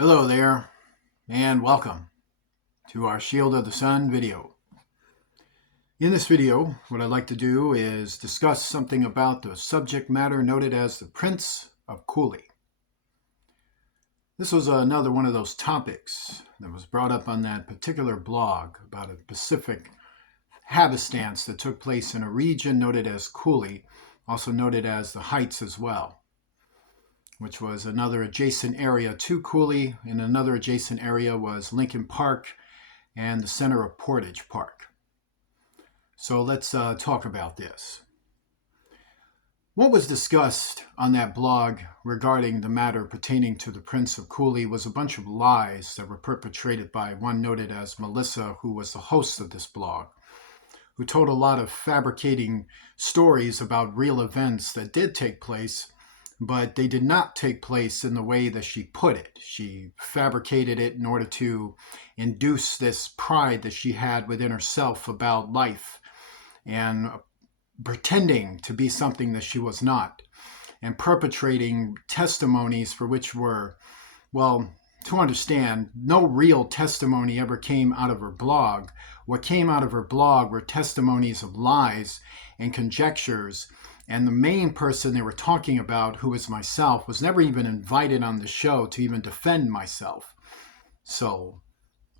Hello there, and welcome to our Shield of the Sun video. In this video, what I'd like to do is discuss something about the subject matter noted as the Prince of Coonley. This was another one of those topics that was brought up on that particular blog about a Pacific happenstance that took place in a region noted as Coonley, also noted as the Heights as well, which was another adjacent area to Coonley, and another adjacent area was Lincoln Park and the center of Portage Park. So let's talk about this. What was discussed on that blog regarding the matter pertaining to the Prince of Coonley was a bunch of lies that were perpetrated by one noted as Melissa, who was the host of this blog, who told a lot of fabricating stories about real events that did take place, but they did not take place in the way that she put it. She fabricated it in order to induce this pride that she had within herself about life and pretending to be something that she was not, and perpetrating testimonies for which were, well, to understand, no real testimony ever came out of her blog. What came out of her blog were testimonies of lies and conjectures. And the main person they were talking about, who was myself, was never even invited on the show to even defend myself. So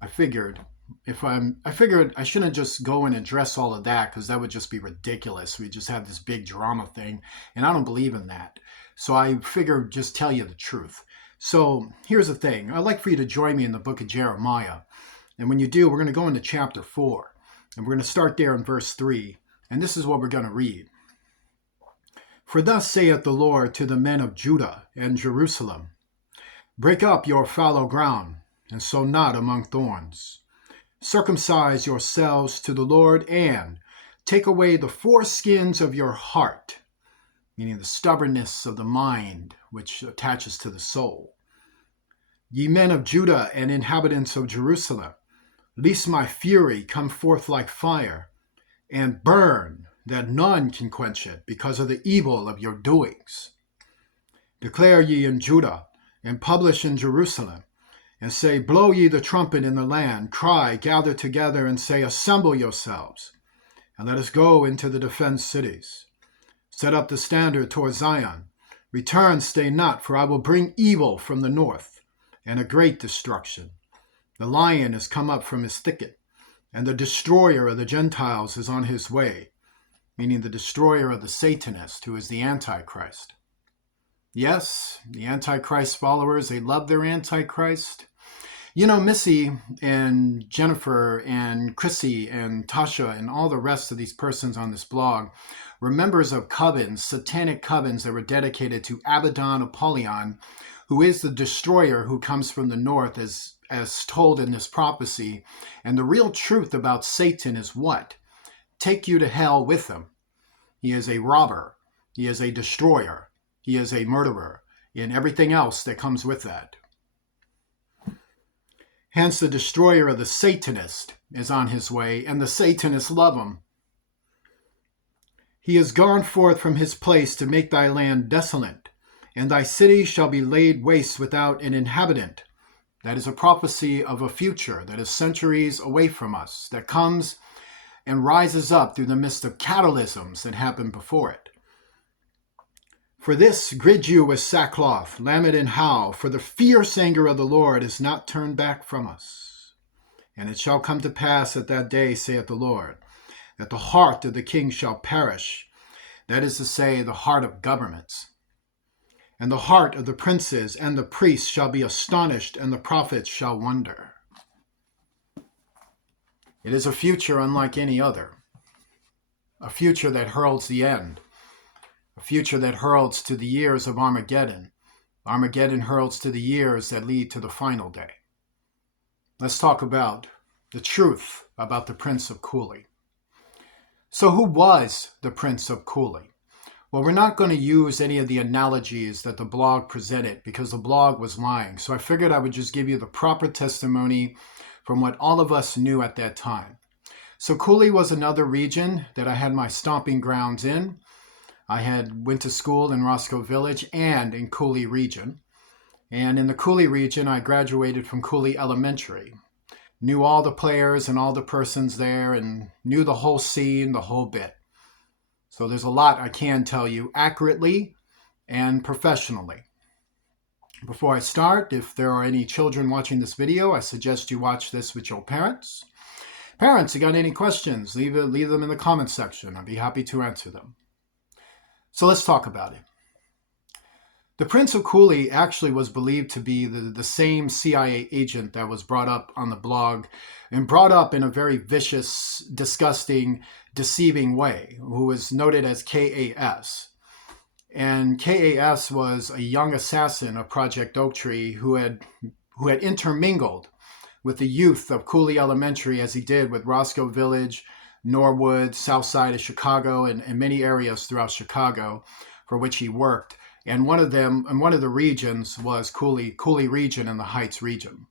I figured I shouldn't just go and address all of that, because that would just be ridiculous. We just have this big drama thing, and I don't believe in that. So I figured just tell you the truth. So here's the thing. I'd like for you to join me in the book of Jeremiah. And when you do, we're going to go into chapter 4. And we're going to start there in verse 3. And this is what we're going to read. For thus saith the Lord to the men of Judah and Jerusalem, break up your fallow ground, and sow not among thorns. Circumcise yourselves to the Lord, and take away the foreskins of your heart, meaning the stubbornness of the mind which attaches to the soul. Ye men of Judah and inhabitants of Jerusalem, lest my fury come forth like fire, and burn, that none can quench it, because of the evil of your doings. Declare ye in Judah, and publish in Jerusalem, and say, blow ye the trumpet in the land, cry, gather together, and say, assemble yourselves, and let us go into the defenced cities. Set up the standard toward Zion. Return, stay not, for I will bring evil from the north, and a great destruction. The lion is come up from his thicket, and the destroyer of the Gentiles is on his way, meaning the destroyer of the Satanist, who is the Antichrist. Yes, the Antichrist followers, they love their Antichrist. You know, Missy and Jennifer and Chrissy and Tasha and all the rest of these persons on this blog were members of covens, satanic covens that were dedicated to Abaddon Apollyon, who is the destroyer who comes from the north, as told in this prophecy. And the real truth about Satan is what? Take you to hell with him. He is a robber. He is a destroyer. He is a murderer, and everything else that comes with that. Hence, the destroyer of the Satanist is on his way, and the Satanists love him. He is gone forth from his place to make thy land desolate, and thy city shall be laid waste without an inhabitant. That is a prophecy of a future that is centuries away from us, that comes and rises up through the midst of catalysms that happened before it. For this grid you with sackcloth, lament and howl, for the fierce anger of the Lord is not turned back from us. And it shall come to pass at that day, saith the Lord, that the heart of the king shall perish, that is to say, the heart of governments. And the heart of the princes and the priests shall be astonished, and the prophets shall wonder. It is a future unlike any other, a future that heralds the end, a future that heralds to the years of Armageddon. Armageddon heralds to the years that lead to the final day. Let's talk about the truth about the Prince of Coonley. So who was the Prince of Coonley? Well, we're not going to use any of the analogies that the blog presented, because the blog was lying. So I figured I would just give you the proper testimony from what all of us knew at that time. So Coonley was another region that I had my stomping grounds in. I had went to school in Roscoe Village and in Coonley region. And in the Cooley region, I graduated from Cooley Elementary. Knew all the players and all the persons there and knew the whole scene, the whole bit. So there's a lot I can tell you accurately and professionally. Before I start, if there are any children watching this video, I suggest you watch this with your parents. Parents, you got any questions? Leave them in the comments section. I'd be happy to answer them. So let's talk about it. The Prince of Cooley actually was believed to be the same CIA agent that was brought up on the blog, and brought up in a very vicious, disgusting, deceiving way, who was noted as KAS. And KAS was a young assassin of Project Oak Tree who had intermingled with the youth of Cooley Elementary, as he did with Roscoe Village, Norwood, South Side of Chicago, and many areas throughout Chicago for which he worked. And one of the regions was Cooley region and the Heights region.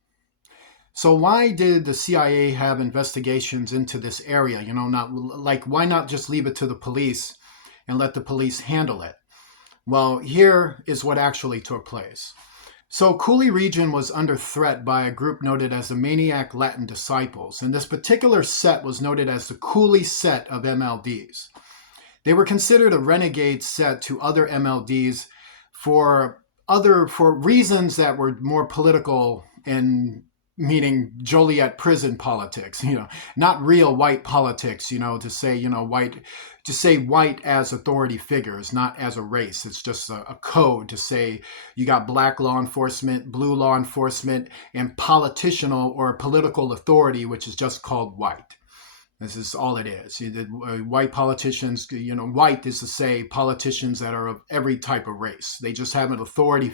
So why did the CIA have investigations into this area? Why not just leave it to the police and let the police handle it? Well, here is what actually took place. So Cooley region was under threat by a group noted as the Maniac Latin Disciples, and this particular set was noted as the Cooley set of MLDs. They were considered a renegade set to other MLDs for reasons that were more political, and meaning Joliet prison politics, not real white politics, to say white as authority figures, not as a race. It's just a code to say you got black law enforcement, blue law enforcement, and politicianal or political authority, which is just called white. This is all it is. White politicians, white is to say politicians that are of every type of race. They just have an authority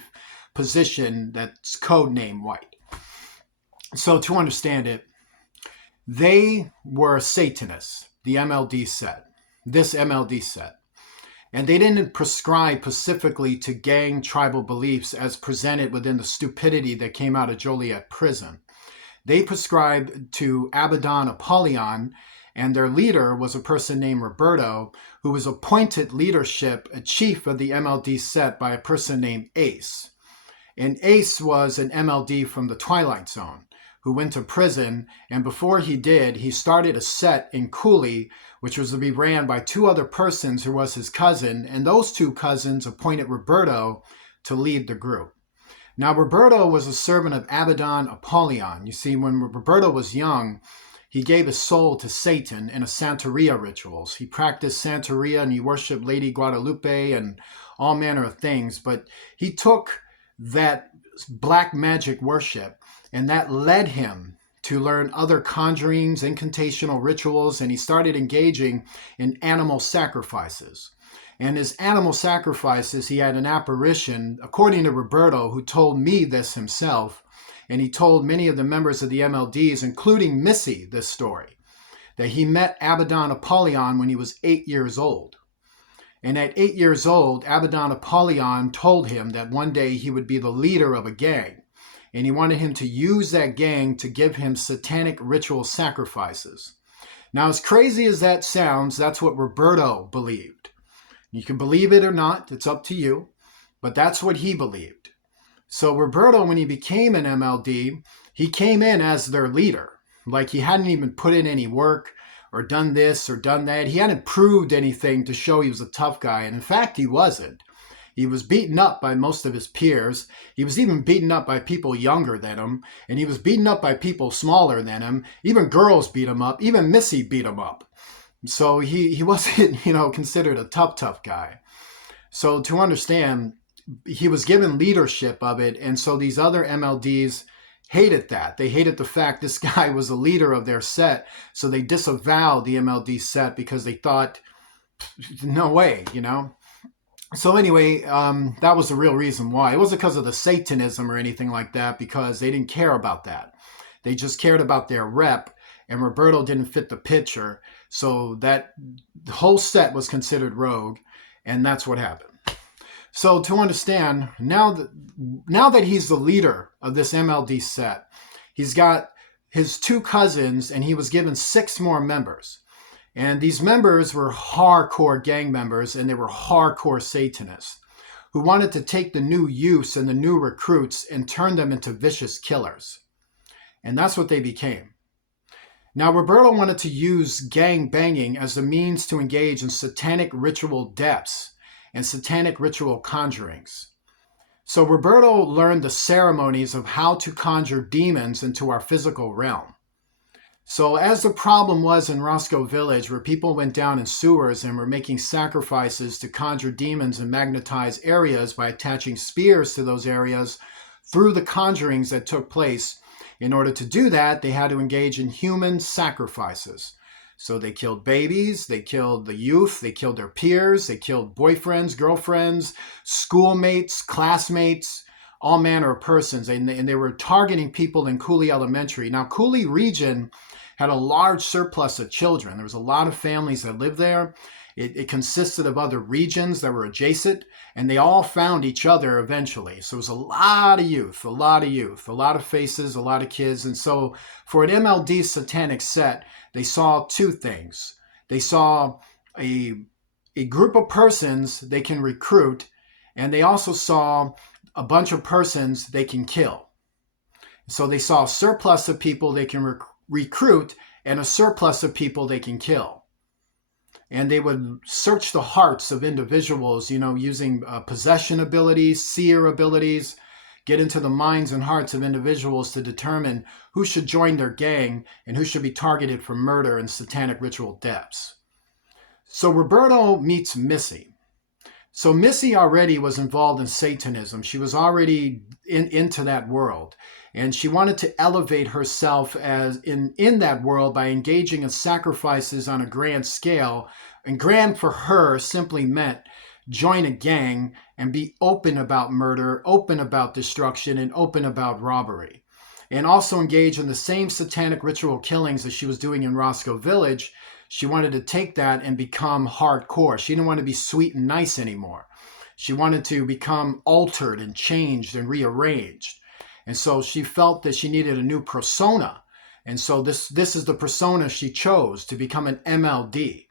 position that's codenamed white. So to understand it, they were Satanists, the MLD set, this MLD set. And they didn't prescribe specifically to gang tribal beliefs as presented within the stupidity that came out of Joliet prison. They prescribed to Abaddon Apollyon, and their leader was a person named Roberto, who was appointed a chief of the MLD set by a person named Ace. And Ace was an MLD from the Twilight Zone who went to prison, and before he did, he started a set in Cooley, which was to be ran by two other persons who was his cousin, and those two cousins appointed Roberto to lead the group. Now, Roberto was a servant of Abaddon Apollyon. You see, when Roberto was young, he gave his soul to Satan in a Santeria rituals. He practiced Santeria and he worshiped Lady Guadalupe and all manner of things, but he took that black magic worship, and that led him to learn other conjurings, incantational rituals, and he started engaging in animal sacrifices. And his animal sacrifices, he had an apparition, according to Roberto, who told me this himself, and he told many of the members of the MLDs, including Missy, this story, that he met Abaddon Apollyon when he was 8 years old. And at 8 years old, Abaddon Apollyon told him that one day he would be the leader of a gang, and he wanted him to use that gang to give him satanic ritual sacrifices. Now, as crazy as that sounds, that's what Roberto believed. You can believe it or not, it's up to you, but that's what he believed. So Roberto, when he became an MLD, he came in as their leader. Like he hadn't even put in any work or done this or done that. He hadn't proved anything to show he was a tough guy. And in fact, he wasn't. He was beaten up by most of his peers. He was even beaten up by people younger than him. And he was beaten up by people smaller than him. Even girls beat him up. Even Missy beat him up. So he wasn't, considered a tough guy. So to understand, he was given leadership of it. And so these other MLDs hated that. They hated the fact this guy was a leader of their set. So they disavowed the MLD set because they thought, no way, So anyway, that was the real reason why. It wasn't because of the Satanism or anything like that, because they didn't care about that. They just cared about their rep, and Roberto didn't fit the picture. So that the whole set was considered rogue, and that's what happened. So to understand, now that he's the leader of this MLD set, he's got his two cousins, and he was given 6 more members. And these members were hardcore gang members, and they were hardcore Satanists who wanted to take the new youths and the new recruits and turn them into vicious killers. And that's what they became. Now, Roberto wanted to use gang banging as a means to engage in satanic ritual depths and satanic ritual conjurings. So Roberto learned the ceremonies of how to conjure demons into our physical realm. So as the problem was in Roscoe Village, where people went down in sewers and were making sacrifices to conjure demons and magnetize areas by attaching spears to those areas through the conjurings that took place, in order to do that, they had to engage in human sacrifices. So they killed babies, they killed the youth, they killed their peers, they killed boyfriends, girlfriends, schoolmates, classmates, all manner of persons. And they were targeting people in Cooley Elementary. Now, Cooley region had a large surplus of children. There was a lot of families that lived there. It consisted of other regions that were adjacent, and they all found each other eventually. So it was a lot of youth, a lot of faces, a lot of kids. And so for an MLD satanic set, they saw two things. They saw a group of persons they can recruit, and they also saw a bunch of persons they can kill. So they saw a surplus of people they can recruit and a surplus of people they can kill. And they would search the hearts of individuals, using possession abilities, seer abilities, get into the minds and hearts of individuals to determine who should join their gang and who should be targeted for murder and satanic ritual depths. So Roberto meets Missy. So Missy already was involved in Satanism. She was already into that world. And she wanted to elevate herself as in that world by engaging in sacrifices on a grand scale. And grand for her simply meant join a gang and be open about murder, open about destruction, and open about robbery. And also engage in the same satanic ritual killings that she was doing in Roscoe Village. She wanted to take that and become hardcore. She didn't want to be sweet and nice anymore. She wanted to become altered and changed and rearranged. And so she felt that she needed a new persona. And so this is the persona she chose to become an MLD.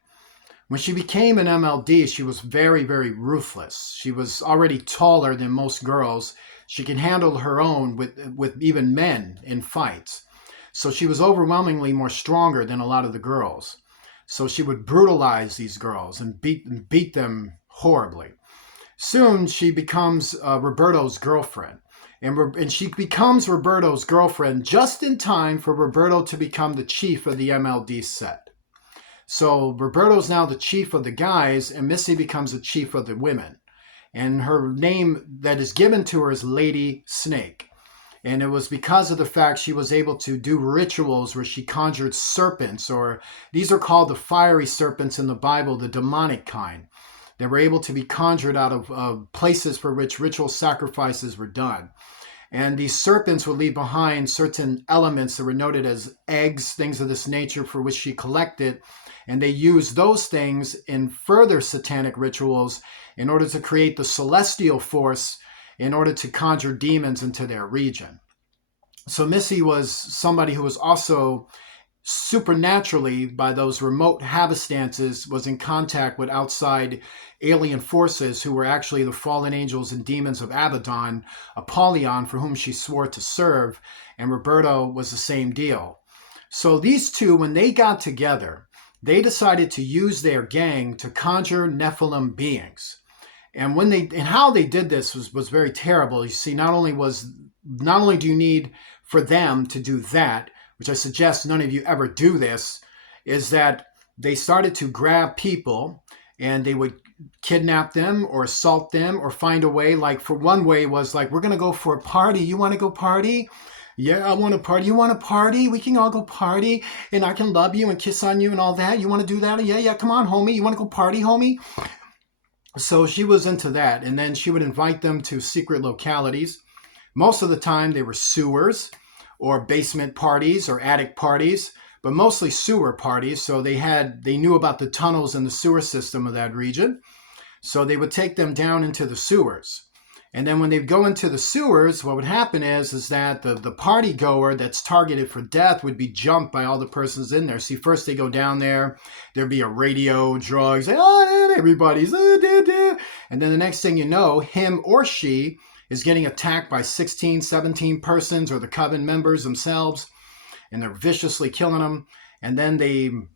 When she became an MLD, she was very, very ruthless. She was already taller than most girls. She can handle her own with even men in fights. So she was overwhelmingly more stronger than a lot of the girls. So she would brutalize these girls and beat them horribly. Soon she becomes Roberto's girlfriend. And she becomes Roberto's girlfriend just in time for Roberto to become the chief of the MLD set. So Roberto's now the chief of the guys, and Missy becomes the chief of the women. And her name that is given to her is Lady Snake. And it was because of the fact she was able to do rituals where she conjured serpents, or these are called the fiery serpents in the Bible, the demonic kind. They were able to be conjured out of places for which ritual sacrifices were done. And these serpents would leave behind certain elements that were noted as eggs, things of this nature, for which she collected. And they used those things in further satanic rituals in order to create the celestial force in order to conjure demons into their region. So Missy was somebody who was also supernaturally, by those remote happenstances, was in contact with outside alien forces who were actually the fallen angels and demons of Abaddon, Apollyon, for whom she swore to serve, and Roberto was the same deal. So these two, when they got together, they decided to use their gang to conjure Nephilim beings. And how they did this was very terrible. You see, not only do you need for them to do that, which I suggest none of you ever do this, is that they started to grab people and they would kidnap them or assault them or find a way. Like, for one way was like, we're going to go for a party. You want to go party? Yeah, I want to party. You want to party? We can all go party and I can love you and kiss on you and all that. You want to do that? Yeah, come on, homie. You want to go party, homie? So she was into that. And then she would invite them to secret localities. Most of the time they were sewers or basement parties or attic parties, but mostly sewer parties. So they knew about the tunnels and the sewer system of that region. So they would take them down into the sewers. And then when they go into the sewers, what would happen is that the party goer that's targeted for death would be jumped by all the persons in there. See, first they go down there, there'd be a radio, drugs, everybody's, and then the next thing you know, him or she is getting attacked by 16, 17 persons or the coven members themselves, and they're viciously killing them. And then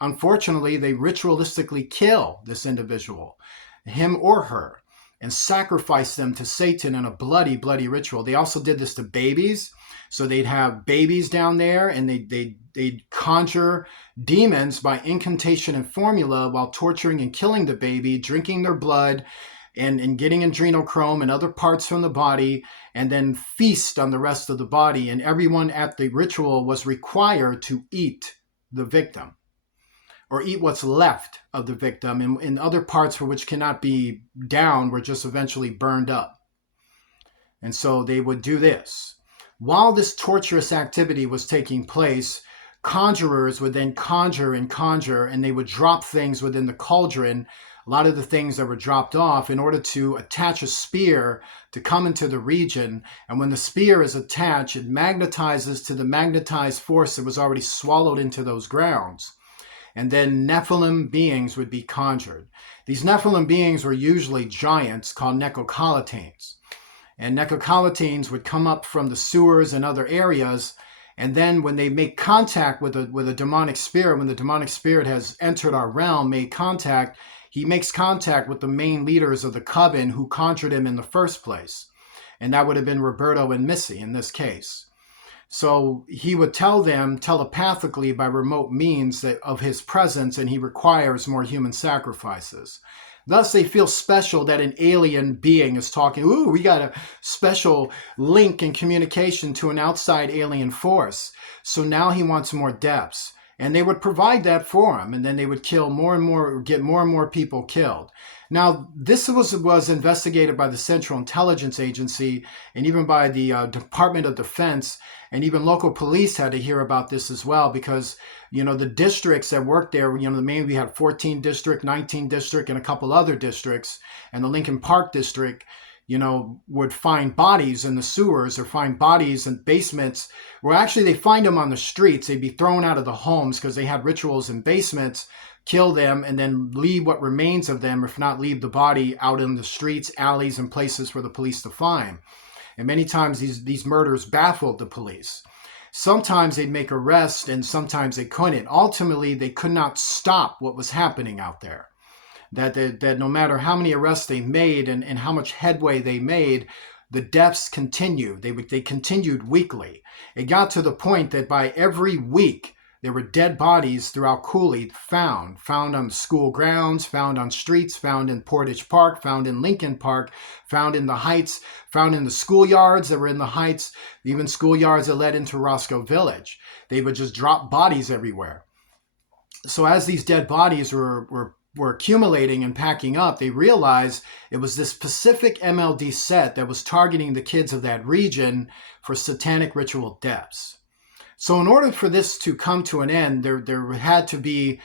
unfortunately, they ritualistically kill this individual, him or her, and sacrifice them to Satan in a bloody, bloody ritual. They also did this to babies. So they'd have babies down there, and they'd conjure demons by incantation and formula while torturing and killing the baby, drinking their blood, and getting adrenochrome and other parts from the body, and then feast on the rest of the body. And everyone at the ritual was required to eat the victim, or eat what's left of the victim, and other parts for which cannot be down were just eventually burned up. And so they would do this. While this torturous activity was taking place, conjurers would then conjure, and they would drop things within the cauldron, a lot of the things that were dropped off, in order to attach a spear to come into the region. And when the spear is attached, it magnetizes to the magnetized force that was already swallowed into those grounds. And then Nephilim beings would be conjured. These Nephilim beings were usually giants called necrocolitanes. And necrocolitanes would come up from the sewers and other areas. And then when they make contact with a demonic spirit, when the demonic spirit has entered our realm, he makes contact with the main leaders of the coven who conjured him in the first place. And that would have been Roberto and Missy in this case. So he would tell them telepathically by remote means of his presence, and he requires more human sacrifices. Thus, they feel special that an alien being is talking. Ooh, we got a special link in communication to an outside alien force. So now he wants more depths. And they would provide that for him, and then they would kill more and more, get more and more people killed. Now, this was investigated by the Central Intelligence Agency and even by the Department of Defense, and even local police had to hear about this as well, because, the districts that worked there, we had 14 district, 19 district, and a couple other districts, and the Lincoln Park district, would find bodies in the sewers or find bodies in basements. Well, actually, they find them on the streets. They'd be thrown out of the homes because they had rituals in basements, kill them, and then leave what remains of them, if not leave the body out in the streets, alleys, and places for the police to find. And many times these murders baffled the police. Sometimes they'd make arrests, and sometimes they couldn't. Ultimately, they could not stop what was happening out there. That no matter how many arrests they made and how much headway they made, the deaths continued. They continued weekly. It got to the point that by every week, there were dead bodies throughout Cooley found on the school grounds, found on streets, found in Portage Park, found in Lincoln Park, found in the Heights, found in the schoolyards that were in the Heights, even schoolyards that led into Roscoe Village. They would just drop bodies everywhere. So as these dead bodies were accumulating and packing up, they realized it was this specific MLD set that was targeting the kids of that region for satanic ritual deaths. So in order for this to come to an end, there had to be,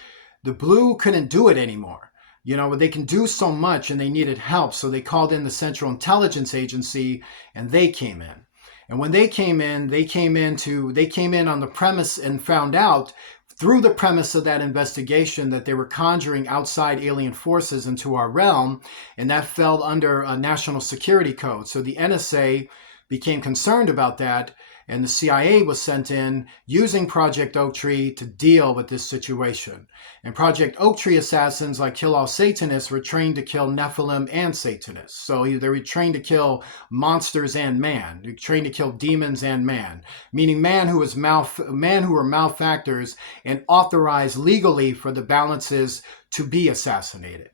the Blue couldn't do it anymore. They can do so much, and they needed help. So they called in the Central Intelligence Agency, and they came in. And when they came in, they came in on the premise and found out through the premise of that investigation that they were conjuring outside alien forces into our realm, and that fell under a national security code. So the NSA became concerned about that, and the CIA was sent in using Project Oak Tree to deal with this situation. And Project Oak Tree assassins, like Kill All Satanists, were trained to kill Nephilim and Satanists. So they were trained to kill monsters and man. They were trained to kill demons and man, meaning man who were malefactors and authorized legally for the balances to be assassinated.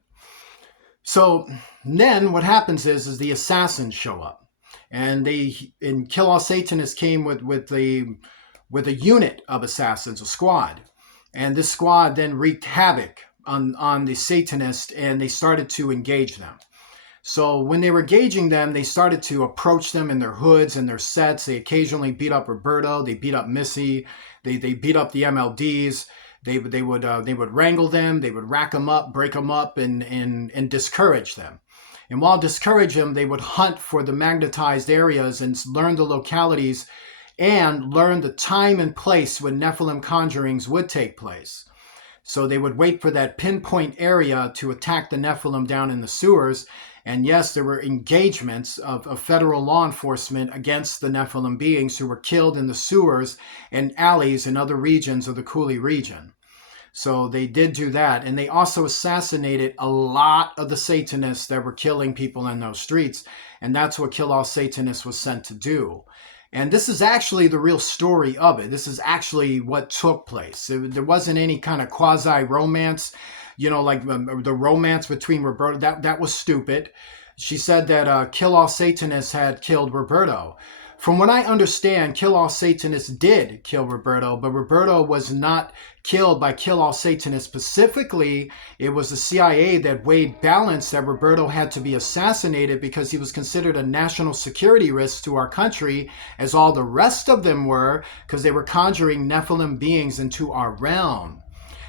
So then what happens is the assassins show up. And Kill All Satanists came with a unit of assassins, a squad. And this squad then wreaked havoc on the Satanists, and they started to engage them. So when they were engaging them, they started to approach them in their hoods and their sets. They occasionally beat up Roberto. They beat up Missy. They beat up the MLDs. They would wrangle them. They would rack them up, break them up, and discourage them. And while discouraging them, they would hunt for the magnetized areas and learn the localities and learn the time and place when Nephilim conjurings would take place. So they would wait for that pinpoint area to attack the Nephilim down in the sewers. And yes, there were engagements of federal law enforcement against the Nephilim beings who were killed in the sewers and alleys in other regions of the Coonley region. So they did do that. And they also assassinated a lot of the Satanists that were killing people in those streets. And that's what Kill All Satanists was sent to do. And this is actually the real story of it. This is actually what took place. There wasn't any kind of quasi-romance, like the romance between Roberto. That was stupid. She said that Kill All Satanists had killed Roberto. From what I understand, Kill All Satanists did kill Roberto, but Roberto was not killed by Kill All Satanists specifically. It was the CIA that weighed balance that Roberto had to be assassinated because he was considered a national security risk to our country, as all the rest of them were, because they were conjuring Nephilim beings into our realm.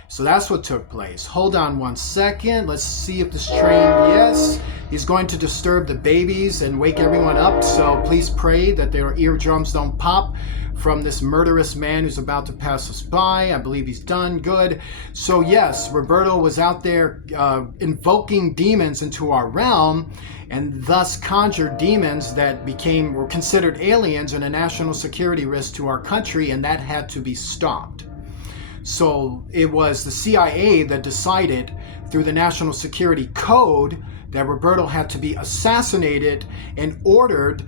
So that's what took place. Hold on one second. Let's see if this train, yes, he's going to disturb the babies and wake everyone up. So please pray that their eardrums don't pop from this murderous man who's about to pass us by. I believe he's done. Good. So yes, Roberto was out there invoking demons into our realm and thus conjured demons that were considered aliens and a national security risk to our country, and that had to be stopped. So it was the CIA that decided through the National Security Code that Roberto had to be assassinated and ordered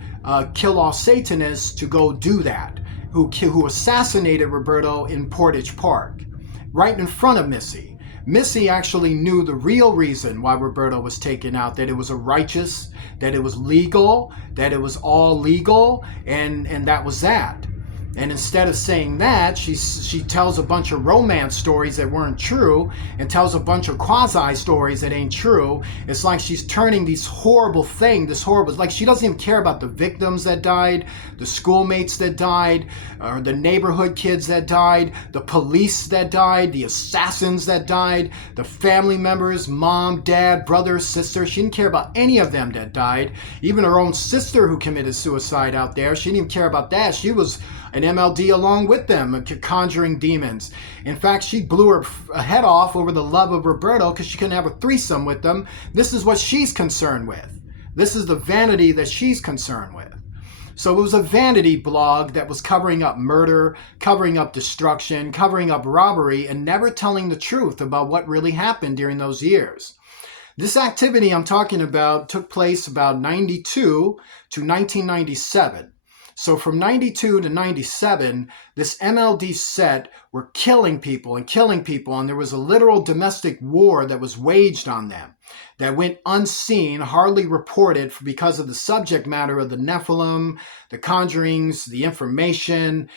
Kill All Satanists to go do that, who assassinated Roberto in Portage Park, right in front of Missy. Missy actually knew the real reason why Roberto was taken out, that it was righteous, that it was legal, that it was all legal, and that was that. And instead of saying that, she tells a bunch of romance stories that weren't true and tells a bunch of quasi stories that ain't true. It's like she's turning these horrible things, like she doesn't even care about the victims that died, the schoolmates that died, or the neighborhood kids that died, the police that died, the assassins that died, the family members, mom, dad, brother, sister. She didn't care about any of them that died. Even her own sister who committed suicide out there, she didn't even care about that. She was an MLD along with them, conjuring demons. In fact, she blew her head off over the love of Roberto because she couldn't have a threesome with them. This is what she's concerned with. This is the vanity that she's concerned with. So it was a vanity blog that was covering up murder, covering up destruction, covering up robbery, and never telling the truth about what really happened during those years. This activity I'm talking about took place about 92 to 1997. So from 92 to 97, this MLD set were killing people, and there was a literal domestic war that was waged on them that went unseen, hardly reported because of the subject matter of the Nephilim, the conjurings, the information.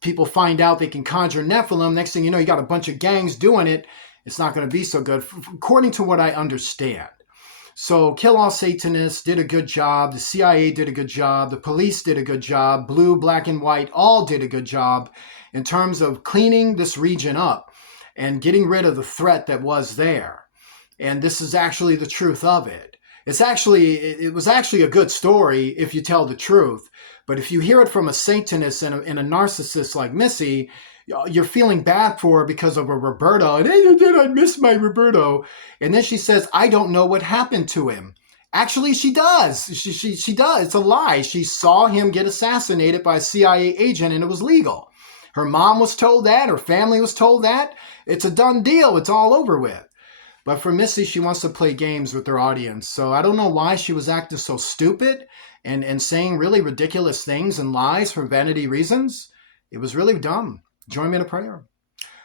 People find out they can conjure Nephilim. Next thing you know, you got a bunch of gangs doing it. It's not going to be so good, according to what I understand. So Kill All Satanists did a good job. The CIA did a good job. The police did a good job. Blue, black, and white all did a good job in terms of cleaning this region up and getting rid of the threat that was there. And this is actually the truth of it. It was actually a good story if you tell the truth. But if you hear it from a Satanist and a narcissist like Missy, you're feeling bad for her because of a Roberto. And I miss my Roberto. And then she says, I don't know what happened to him. Actually, she does. She does. It's a lie. She saw him get assassinated by a CIA agent and it was legal. Her mom was told that. Her family was told that. It's a done deal. It's all over with. But for Missy, she wants to play games with her audience. So I don't know why she was acting so stupid and saying really ridiculous things and lies for vanity reasons. It was really dumb. Join me in a prayer.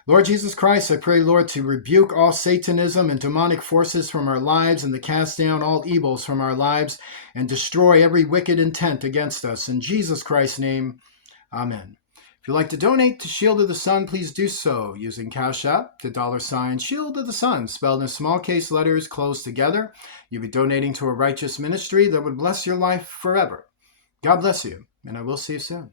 Lord Jesus Christ, I pray, Lord, to rebuke all Satanism and demonic forces from our lives and to cast down all evils from our lives and destroy every wicked intent against us. In Jesus Christ's name, amen. If you'd like to donate to Shield of the Sun, please do so using Cash App, the $ Shield of the Sun, spelled in small case letters closed together. You'll be donating to a righteous ministry that would bless your life forever. God bless you, and I will see you soon.